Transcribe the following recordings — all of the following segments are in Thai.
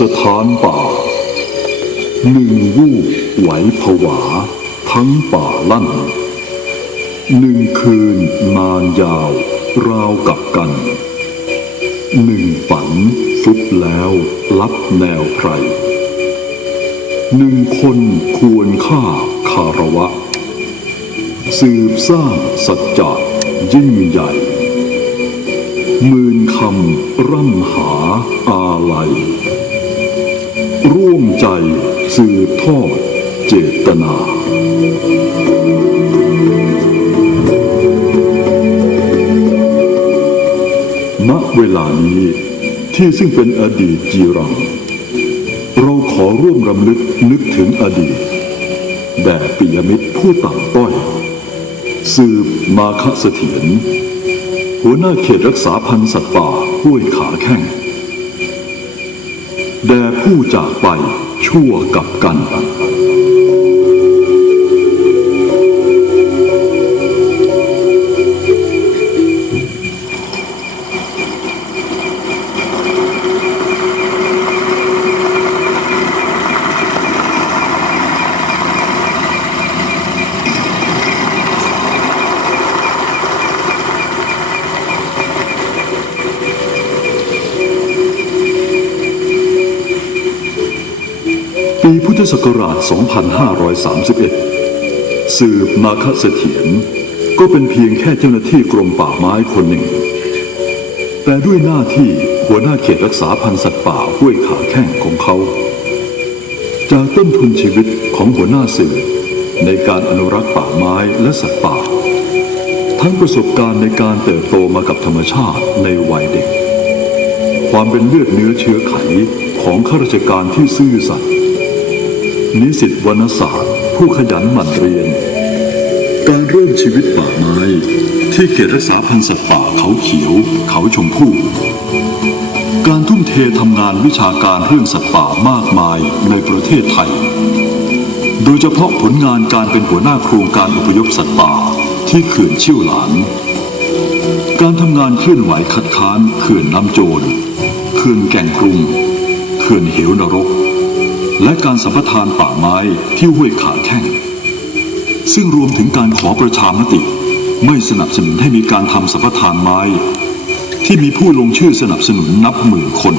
สถานป่า หนึ่งวูบไหวผวา ทั้งป่าลั่น หนึ่งคืนนานยาว ราวกับกัน หนึ่งฝันฟุบแล้วลับแนวไพรหนึ่งคนควรค่าคารวะ สืบสร้างสัจจะยิ่งใหญ่หมื่นคำร่ำหาอาลัย ร่วมใจสืบทอดเจตนา ณ เวลานี้ที่ซึ่งเป็นอดีตจีรัง เราขอร่วมรำลึกนึกถึงอดีตแด่ปิยมิตรผู้ต่ำต้อย สืบมาคเสถียรหัวหน้าเขตรักษาพันธุ์สัตว์ป่าห้วยขาแข้ง แด่ผู้จากไปชั่วกับกัน ศักราช 2531 สืบนาคเสถียรก็เป็นเพียงแค่เจ้าหน้าที่กรมป่าไม้คนหนึ่ง แต่ด้วยหน้าที่หัวหน้าเขตรักษาพันธุ์สัตว์ป่าห้วยขาแข้งของเขา จากต้นทุนชีวิตของหัวหน้าสืบในการอนุรักษ์ป่าไม้และสัตว์ป่า ทั้งประสบการณ์ในการเติบโตมากับธรรมชาติในวัยเด็ก ความเป็นเลือดเนื้อเชื้อไขของข้าราชการที่ซื่อสัตย์ นิสิตวรรณศาสตร์ ผู้ขยันหมั่นเรียน การเริ่มชีวิตป่าไม้ ที่เขตรักษาพันธุ์สัตว์ป่าเขาเขียว เขาชมพู่ การทุ่มเททำงานวิชาการเรื่องสัตว์ป่ามากมายในประเทศไทย โดยเฉพาะผลงานการเป็นหัวหน้าโครงการอพยพสัตว์ป่าที่เขื่อนเชี่ยวหลาน การทำงานเคลื่อนไหวคัดค้านเขื่อนน้ำโจรเขื่อนแก่งกรุงเขื่อนเหวนรก และการสัมปทานป่าไม้ที่ห้วยขาแข้ง ซึ่งรวมถึงการขอประชามติ ไม่สนับสนุนให้มีการทำสัมปทานไม้ ที่มีผู้ลงชื่อสนับสนุนนับหมื่นคน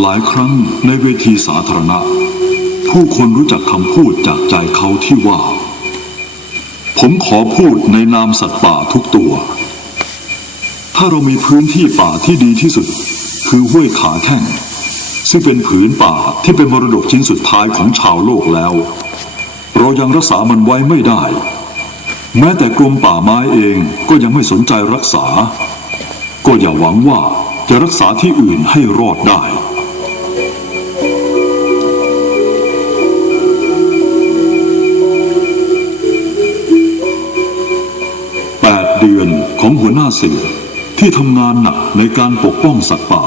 หลายครั้งในเวทีสาธารณะ ผู้คนรู้จักคำพูดจากใจเขาที่ว่า ผมขอพูดในนามสัตว์ป่าทุกตัว ถ้าเรามีพื้นที่ป่าที่ดีที่สุด คือห้วยขาแข้ง ซึ่งเป็นผืนป่าที่เป็นมรดกชิ้นสุดท้ายของชาวโลกแล้ว เรายังรักษามันไว้ไม่ได้ แม้แต่กรมป่าไม้เองก็ยังไม่สนใจรักษา ก็อย่าหวังว่าจะรักษาที่อื่นให้รอดได้เดือนของหัวหน้าเสือที่ทำงานหนักในการปกป้องสัตว์ป่า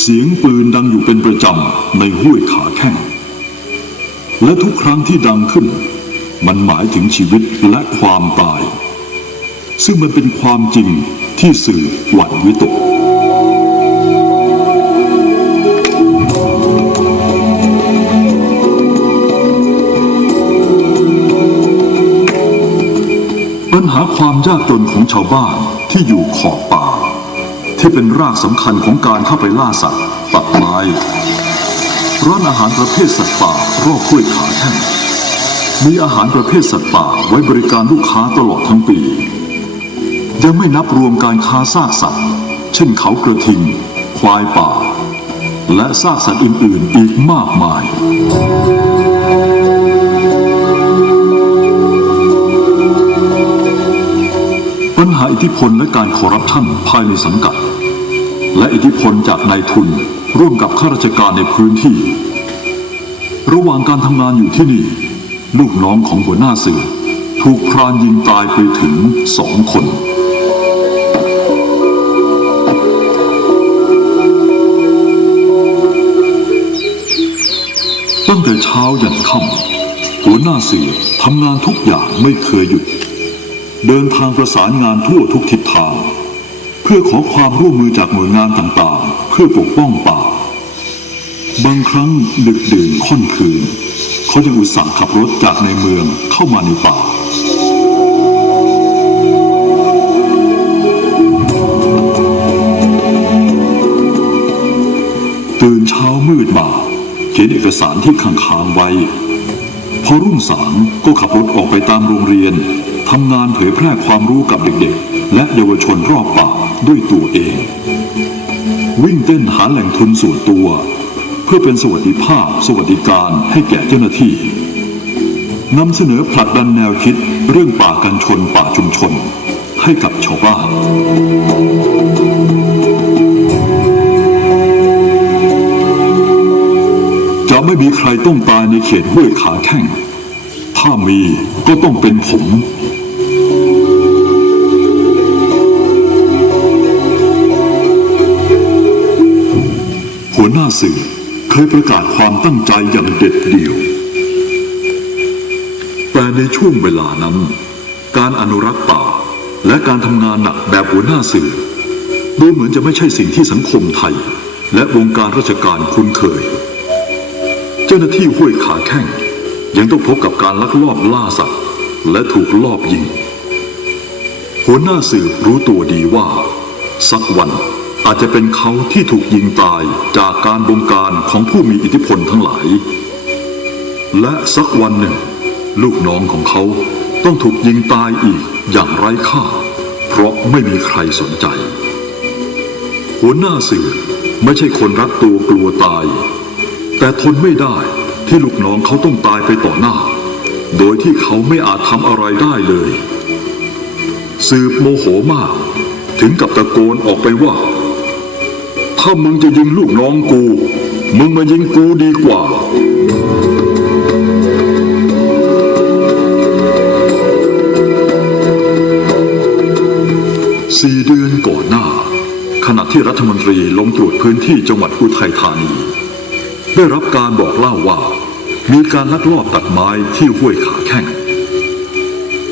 เสียงปืนดังอยู่เป็นประจำในห้วยขาแข้ง และทุกครั้งที่ดังขึ้น มันหมายถึงชีวิตและความตาย ซึ่งมันเป็นความจริงที่สื่อหวั่นวิตกปัญหาความยากจนของชาวบ้านที่อยู่ขอบป ที่เป็นรากสำคัญของการเข้าไปล่าสัตว์ตัดไม้ร้านอาหารประเภทสัตว์ป่า รอบห้วยขาแข้งมีอาหารประเภทสัตว์ป่าไว้บริการลูกค้าตลอดทั้งปี ยังไม่นับรวมการค้าซากสัตว์ เช่นเขากระทิง ควายป่า และซากสัตว์อื่น ๆ อีกมากมาย พลและการคอร์รัปชันภายในสังกัด และอิทธิพลจากนายทุนร่วมกับข้าราชการในพื้นที่ ระหว่างการทำงานอยู่ที่นี่ ลูกน้องของหัวหน้าสื่อ ถูกพรานยิงตายไปถึงสองคนตั้งแต่เช้ายันค่ำหัวหน้าสื่อทำงานทุกอย่างไม่เคยหยุด เดินทางประสานงานทั่วทุกทิศทาง เพื่อขอความร่วมมือจากหน่วยงานต่างๆ เพื่อปกป้องป่า บางครั้งดึกดื่นค่อนคืน เขาจะอุตส่าห์ขับรถจากในเมืองเข้ามาในป่าตื่นเช้ามืดมาเขียนเอกสารที่ค้างๆไว้ พอรุ่งสางก็ขับรถออกไปตามโรงเรียน ทำงานเผยแพร่ความรู้กับเด็กๆ และเยาวชนรอบป่าด้วยตัวเอง วิ่งเต้นหาแหล่งทุนส่วนตัว เพื่อเป็นสวัสดิภาพสวัสดิการให้แก่เจ้าหน้าที่นำเสนอผลักดันแนวคิดเรื่องป่ากันชนป่าชุมชน ให้กับชาวบ้านจะไม่มีใครต้องตายในเขตห้วยขาแข้งถ้ามีก็ต้องเป็นผม หัวหน้าสื่อเคยประกาศความตั้งใจอย่างเด็ดเดี่ยว แต่ในช่วงเวลานั้น การอนุรักษ์ป่าและการทำงานหนักแบบหัวหน้าสื่อดูเหมือนจะไม่ใช่สิ่งที่สังคมไทย และวงการราชการคุ้นเคย เจ้าหน้าที่ห้วยขาแข้งยังต้องพบกับการลักลอบล่าสัตว์ และถูกลอบยิง หัวหน้าสืบรู้ตัวดีว่า สักวัน อาจจะเป็นเขาที่ถูกยิงตายจากการบงการของผู้มีอิทธิพลทั้งหลาย และสักวันหนึ่ง ลูกน้องของเขาต้องถูกยิงตายอีกอย่างไร้ค่า เพราะไม่มีใครสนใจ หัวหน้าสื่อไม่ใช่คนรักตัวกลัวตาย แต่ทนไม่ได้ที่ลูกน้องเขาต้องตายไปต่อหน้า โดยที่เขาไม่อาจทำอะไรได้เลย สืบโมโหมาก ถึงกับตะโกนออกไปว่า ถ้ามึงจะยิงลูกน้องกู มึงมายิงกูดีกว่า สี่เดือนก่อนหน้า ขณะที่รัฐมนตรีลงตรวจพื้นที่จังหวัดอุทัยธานี ได้รับการบอกเล่าว่า มีการลักลอบตัดไม้ที่ห้วยขาแข้ง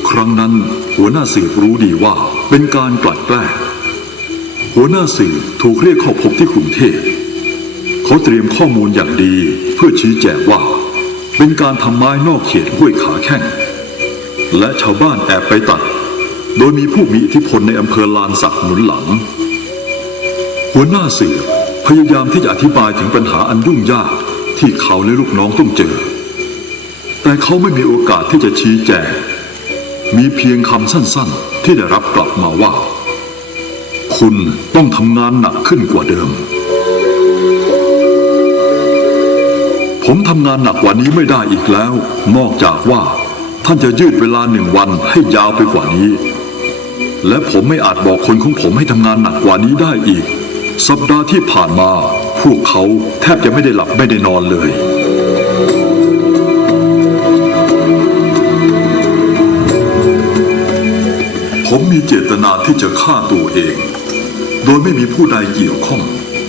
ครั้งนั้นหัวหน้าสืบรู้ดีว่าเป็นการกลั่นแกล้ง หัวหน้าสืบถูกเรียกเข้าพบที่กรุงเทพเขาเตรียมข้อมูลอย่างดีเพื่อชี้แจงว่า เป็นการทำไม้นอกเขตห้วยขาแข้ง และชาวบ้านแอบไปตัด โดยมีผู้มีอิทธิพลในอำเภอลานสักหนุนหลัง หัวหน้าสืบพยายามที่จะอธิบายถึงปัญหาอันยุ่งยากที่เขาและลูกน้องต้องเจอ แต่เขาไม่มีโอกาสที่จะชี้แจงมีเพียงคำสั้นๆ ที่ได้รับกลับมาว่า คุณต้องทำงานหนักขึ้นกว่าเดิม ผมทำงานหนักกว่านี้ไม่ได้อีกแล้ว นอกจากว่าท่านจะยืดเวลาหนึ่งวันให้ยาวไปกว่านี้ และผมไม่อาจบอกคนของผมให้ทำงานหนักกว่านี้ได้อีก สัปดาห์ที่ผ่านมา พวกเขาแทบจะไม่ได้หลับไม่ได้นอนเลยผมมีเจตนาที่จะฆ่าตัวเอง โดยไม่มีผู้ใดเกี่ยวข้อง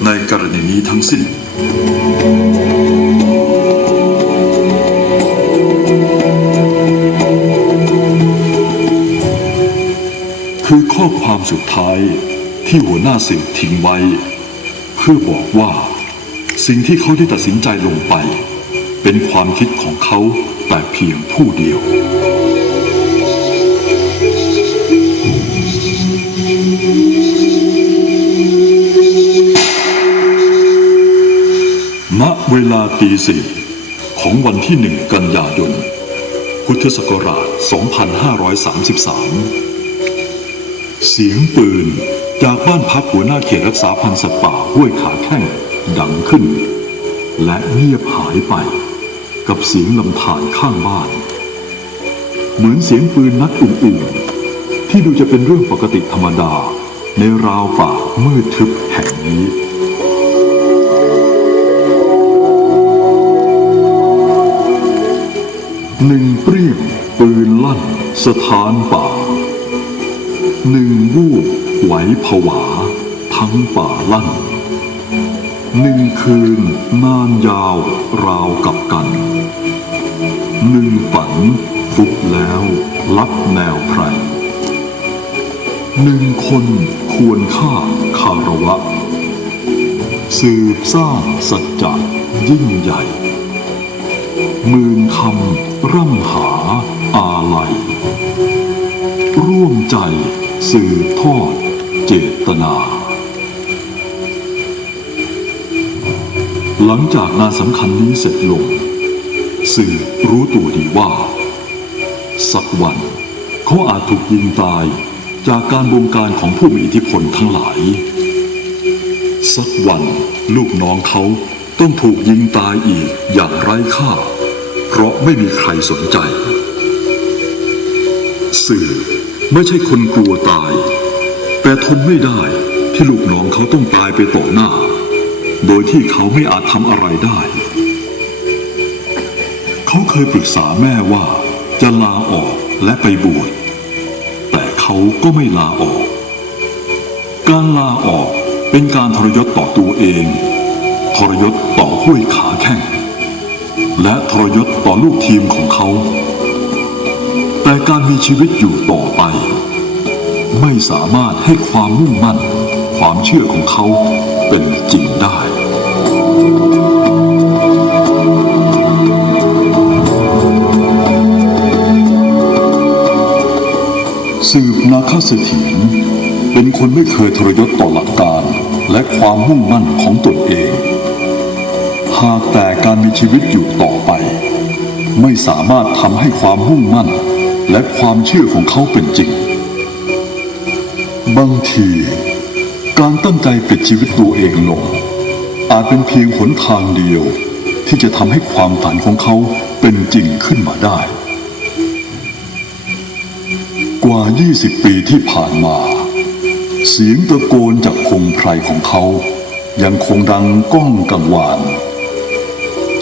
ในกรณีนี้ทั้งสิ้น คือข้อความสุดท้ายที่หัวหน้าสืบทิ้งไว้ เพื่อบอกว่า สิ่งที่เขาได้ตัดสินใจลงไป เป็นความคิดของเขาแต่เพียงผู้เดียว ณเวลาตีสี่ของวันที่หนึ่งกันยายน พุทธศักราช 2533 เสียงปืนจากบ้านพักหัวหน้าเขตรักษาพันธุ์สัตว์ป่าห้วยขาแข้งดังขึ้น และเงียบหายไปกับเสียงลำธารข้างบ้าน เหมือนเสียงปืนนัดอุ่นๆที่ดูจะเป็นเรื่องปกติธรรมดาในราวป่ามืดทึบแห่งนี้ หนึ่งเปรี้ยงปืนลั่น สถานป่า หนึ่งวูบไหวผวา ทั้งป่าลั่น หนึ่งคืนนานยาวราวกับกัน หนึ่งฝันฟุบแล้วลับแนวไพรหนึ่งคนควรค่าคารวะ สืบสร้างสัจจะยิ่งใหญ่ มื่นคำร่ำหาอาลัย ร่วมใจสืบทอดเจตนา หลังจากงานสำคัญนี้เสร็จลง สื่อรู้ตัวดีว่า สักวันเขาอาจถูกยิงตายจากการบงการของผู้มีอิทธิพลทั้งหลาย สักวันลูกน้องเขาต้องถูกยิงตายอีกอย่างไร้ค่า เพราะไม่มีใครสนใจ สื่อไม่ใช่คนกลัวตาย แต่ทนไม่ได้ที่ลูกน้องเขาต้องตายไปต่อหน้า โดยที่เขาไม่อาจทำอะไรได้ เขาเคยปรึกษาแม่ว่าจะลาออกและไปบวชแต่เขาก็ไม่ลาออก การลาออกเป็นการทรยศต่อตัวเอง ทรยศต่อห้วยขาแข้ง และทรยศต่อลูกทีมของเขา แต่การมีชีวิตอยู่ต่อไป ไม่สามารถให้ความมุ่งมั่น ความเชื่อของเขาเป็นจริงได้สืบนาคเสถียรเป็นคนไม่เคยทรยศต่อหลักการและความมุ่งมั่นของตนเอง หากแต่การมีชีวิตอยู่ต่อไป ไม่สามารถทำให้ความมุ่งมั่น และความเชื่อของเขาเป็นจริง บางที การตั้งใจปิดชีวิตตัวเองลง อาจเป็นเพียงหนทางเดียว ที่จะทำให้ความฝันของเขาเป็นจริงขึ้นมาได้ กว่า 20 ปีที่ผ่านมา เสียงตะโกนจากพงไพรของเขายังคงดังก้องกังวาน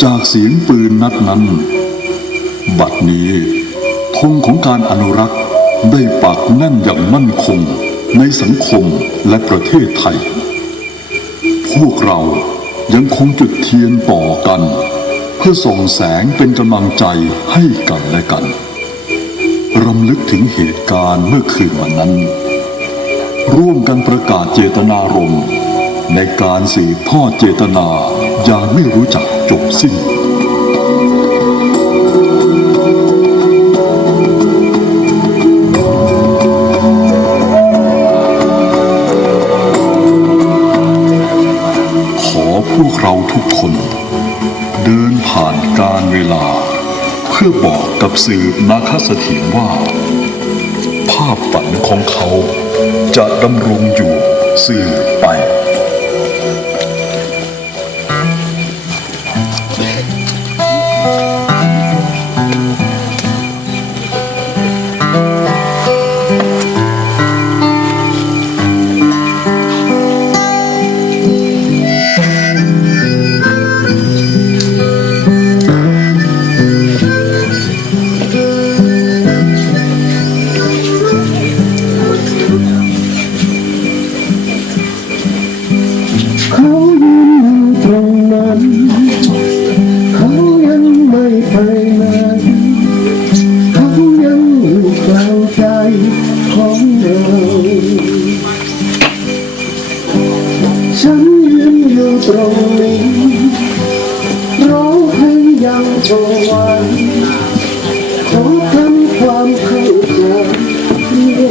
จากเสียงปืนนัดนั้น บัดนี้ธงของการอนุรักษ์ได้ปักแน่นอย่างมั่นคงในสังคมและประเทศไทย พวกเรายังคงจุดเทียนต่อกัน เพื่อส่องแสงเป็นกำลังใจให้กันและกันรำลึกถึงเหตุการณ์เมื่อคืนวันนั้น ร่วมกันประกาศเจตนารมณ์ในการสืบทอดเจตนา อย่างไม่รู้จักจบสิ้น ขอพวกเราทุกคน เดินผ่านการเวลา เพื่อบอกกับสื่อนาคเสถียรว่า ภาพฝันของเขาจะดำรงอยู่สื่อไป ขอทำความเข้าใจเรื่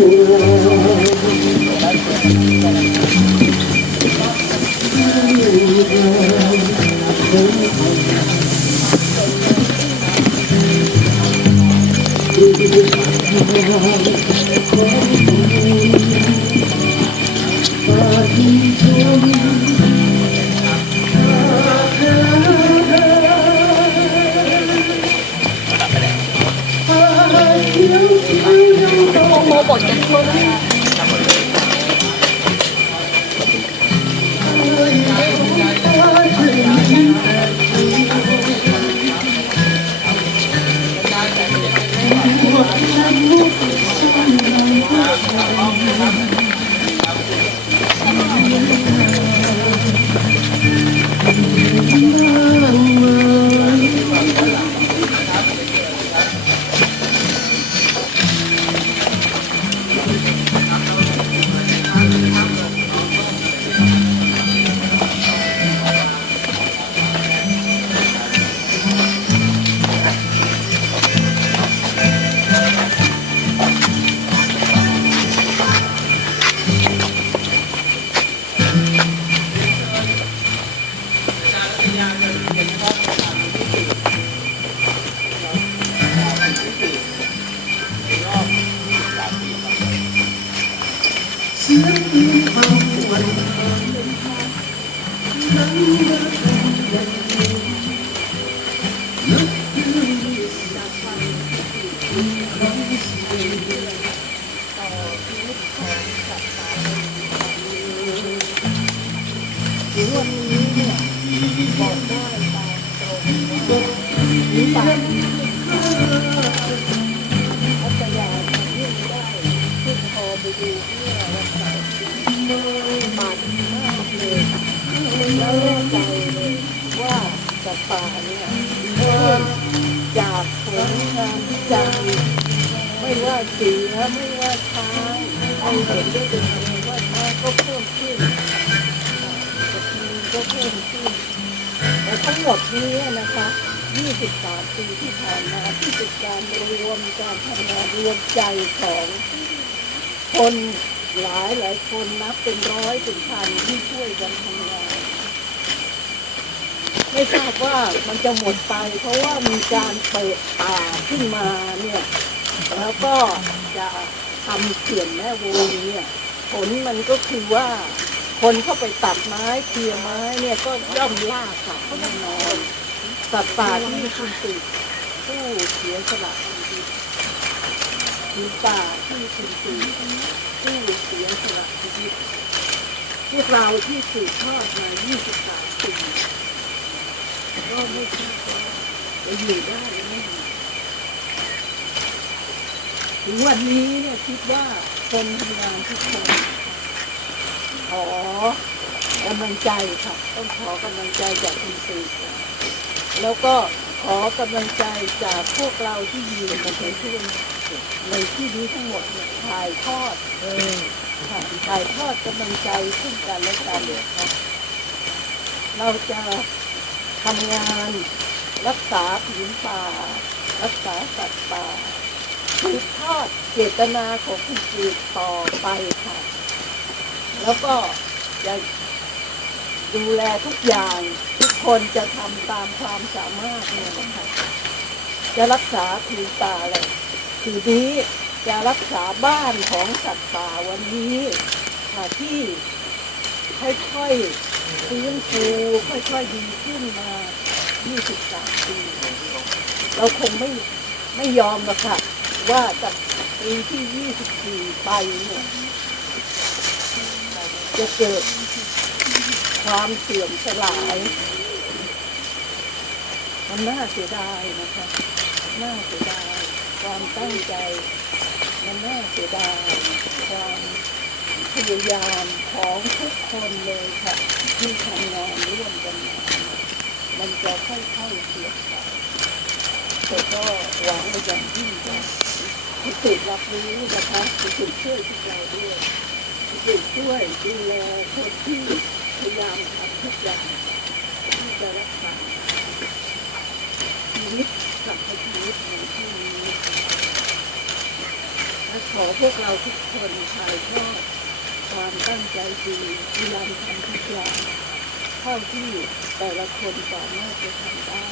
อ งร เป่าเนี่ยเริ่มจากผลงานวิจัยไม่ว่าเสือไม่ว่าช้างให้เห็นได้เป็นเองว่าช้างก็เพิ่มขึ้นก็เพิ่มขึ้นแต่ทั้งหมดนี้นะคะ23ปีที่ผ่านมาที่เป็นการรวมการทำงานรวมใจของคนหลายหลายคนนับเป็นร้อยเป็นพันที่ช่วยกันทำงาน ไม่ทราบว่ามันจะหมดไป เพราะว่ามีการเปิดป่าขึ้นมาเนี่ยแล้วก็จะทำเขื่อนแม่วงเนี่ยผลมันก็คือว่าคนเข้าไปตัดไม้เคลียไม้เนี่ยก็ย่อมล่าสัตว์แน่นอนสัตว์ป่าที่คุณติดผู้เสียสละชีวิตหรือป่าที่คุณติดผู้เสียสละชีวิตพวกเราที่สืบทอดมา 23 ปี ก็ไม่ทราบว่าจะอยู่ได้หรือไม่ถึงวันนี้เนี่ยคิดว่าคนทำงานทุกคนขอกำลังใจค่ะ ต้องขอกำลังใจจากคุณสื่อแล้วก็ขอกำลังใจจากพวกเราที่ยืนกันในที่ในที่นี้ทั้งหมดเนี่ยถ่ายทอดเออค่ะถ่ายทอดกำลังใจซึ่งกันและกันเลยค่ะเราจะ ทำงานรักษาผืนป่า รักษาสัตว์ป่าสืบทอดเจตนาของคุณสื่อต่อไปค่ะ แล้วก็จะดูแลทุกอย่าง ทุกคนจะทำตามความสามารถเนี่ยนะคะจะรักษาผืนป่าอะไรทีนี้จะรักษาบ้านของสัตว์ป่าวันนี้ค่ะที่ค่อยๆ ฟื้นฟูค่อยๆดีขึ้นมา 23 ปี เราคงไม่ไม่ยอมหรอกค่ะ ว่าจากปีที่ 24 ไปเนี่ยจะเกิดความเสื่อมสลาย มันน่าเสียดายนะคะ น่าเสียดาย ความตั้งใจ มันน่าเสียดาย ความพยายามของทุกคนเลยค่ะ ที่ทำงานร่วมกันมามันจะค่อยๆเสียไปแต่ก็หวังว่าอย่างยิ่งว่าคุณติดรับรู้นะคะคุณติดช่วยทุกเราด้วยอยู่ช่วยดูแลคนที่พยายามทำทุกอย่างที่จะรักษาชีวิตสัตว์ชีวิตในที่นี้และขอพวกเราทุกคนถ่ายทอด ความตั้งใจดีพยายามทำทุกอย่างเท่าที่แต่ละคนสามารถจะทำได้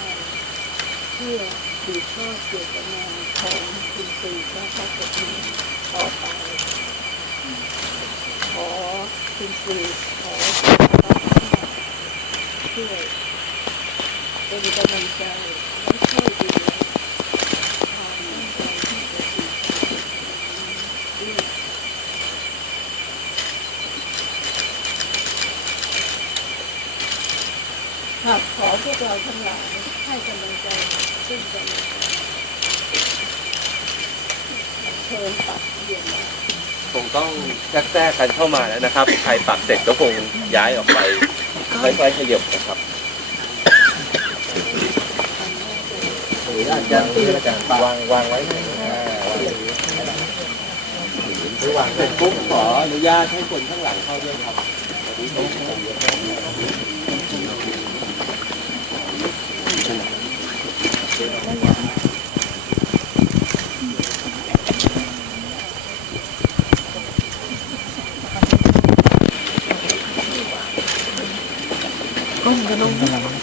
เพื่อสืบทอดเจตนาของคุณตีพระพักตร์ต่อไป ขอคุณครูขอช่วยเป็นกำลังใจและช่วยดูแลความตั้งใจที่จะสืบทอดด้วยค่ะขอพวก เราทั้งหลายให้กำลังใจซึ่งกันและกันเชิญปัดเยี่ยมมาคงต้องแทรกๆกันเข้ามาแล้วนะครับ ใครปักเสร็จก็คงย้ายออกไปค่อยๆขยับนะครับหรืออาจจะอาจารย์วางวางไว้หน่อยอ่าวางไว้หรือวางเสร็จปุ๊บขออนุญาตให้คนข้างหลังเข้าด้วยครับ ก้